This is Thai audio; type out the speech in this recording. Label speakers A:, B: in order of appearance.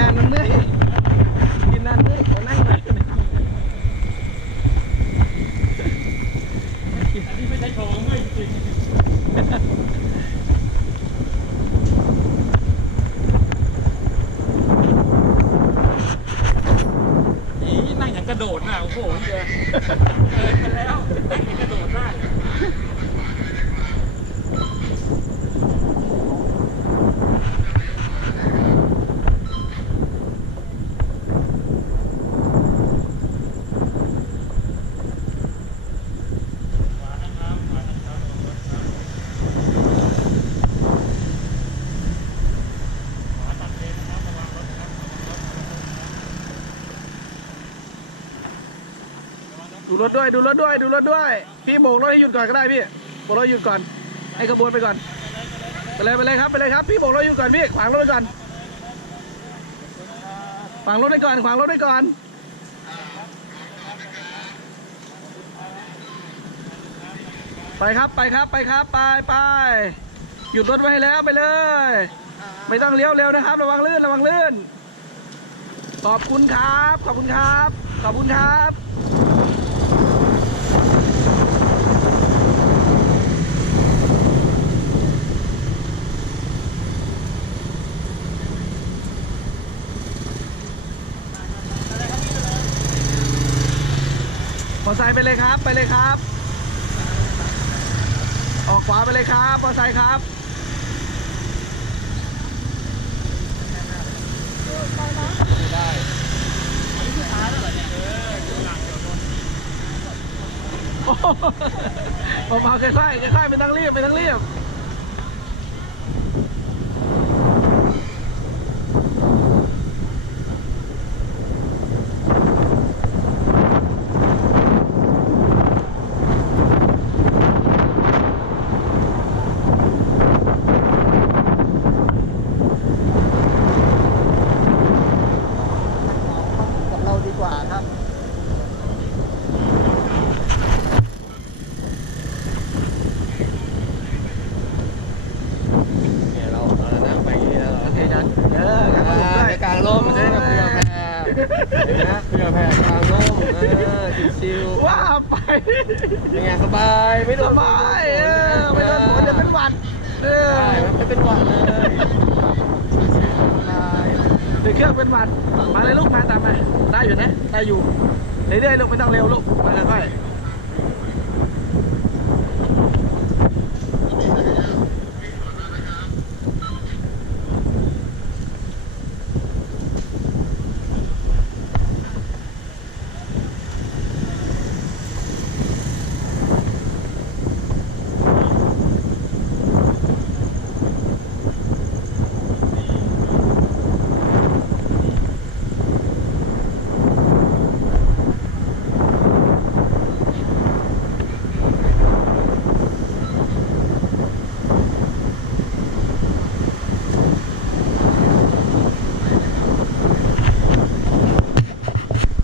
A: นานมันเมื่อยกินนานเมื่อยขอนั่งหน่อย
B: อันนี้ไม่ใช่โชว์เมื่อยจริงอีนั่งอย่างกระโดดน่ะโอ้โหเจอเกินไปแล้วนั่งอย่างกระโดดได้
A: ดูรถด้วยดูรถด้วยดูรถด้วย พี่โบกรถให้หยุดก่อนก็ได้พี่โบกรถหยุดก่อนให้ขบวนไปก่อนไปเลยไปเลยครับไปเลยครับพี่โบกรถให้หยุดก่อนพี่ขวางรถไว้ก่อนขวางรถไว้ก่อนขวางรถไว้ก่อนไปครับไปครับไปครับไปไปหยุดรถไว้ให้แล้วไปเลย ไม่ต้องเลี้ยวเร็วนะครับ ระวังลื่นระวังลื่น ขอบคุณครับ ขอบคุณครับ ขอบคุณครับ อไซค์ไปเลยครับไปเลยครับ ออกขวาไปเลยครับมอไซค์ครับโอ้โหเบาๆค่อยๆค่อยๆไม่ต้องรีบไม่ต้องรีบ
C: กับเราดีกว่าครับ เนี่ยเราเรานั่งไปอย่างนี้แล้วเรา
A: โอเคจันเออ
C: อ่าไปกลางร่มจะได้แบบเผื่อแผ่ เห็นะเผื่อแผ่กลางร่มเออชิวๆ
A: ว่าไป
C: ยังไงสบายไม่โด
A: ส
C: น
A: บายเออไม่โดนฝนจะเป็นหวัดเออ
C: ไม่เป็นหวัดเลยสบาย
A: เดี๋ยวเครื่องเป็นหวัดมาเลยลูกมาตามมาได้อยู่นะได้อยู่เรื่อยๆลูกไม่ต้องเร็วลูกมาค่อยๆ